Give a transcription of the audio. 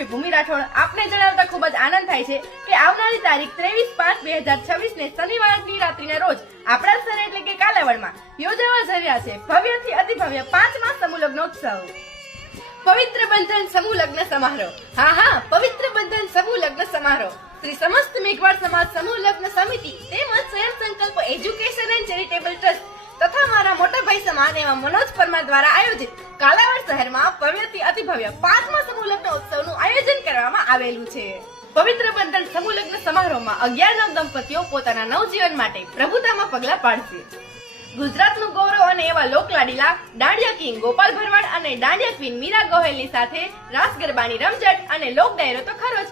ઉર્ફે ભૂમિ રાઠોડ આપને જણાવતા ખૂબ જ આનંદ થાય છે કે આવનારી તારીખ 23/5/2026 ને શનિવારની રાત્રિના રોજ આપણા શહેર એટલે કે કાલાવડમાં યોજાવા જઈ રહ્યા છે ભવ્યથી અતિ ભવ્ય 5મા સમૂહ લગ્નોત્સવ. પવિત્ર બંધન સમૂહ લગ્ન સમારોહ. હા, પવિત્ર બંધન સમૂહ લગ્ન સમારોહ શ્રી સમસ્ત મેઘવાડ સમાજ સમૂહ લગ્ન સમિતિ તેમજ સ્વયં સંકલ્પ એજ્યુકેશન એન્ડ ચેરિટેબલ ટ્રસ્ટ તથા મારા મોટા ભાઈ સમાન એવા મનોજ પરમાર દ્વારા આયોજિત કાલાવડ શહેરમાં ભવ્યથી અતિ ભવ્ય 5મા સમૂહ લગ્ન ઉત્સવનું આયોજન કરવામાં આવેલું છે. પવિત્ર બંધન સમૂહ લગ્ન સમારોહમાં 11 નવ દંપતીઓ પોતાના નવજીવન માટે પ્રભુતામાં પગલા પાડશે. ગુજરાતનું ગૌરવ અને એવા લોકલાડીલા દાંડિયા કિંગ ગોપાલ ભરવાડ અને દાંડિયા ક્વીન મીરા ગોહેલની સાથે રાસ ગરબાની રમઝટ અને લોક ડાયરો તો ખરો જ,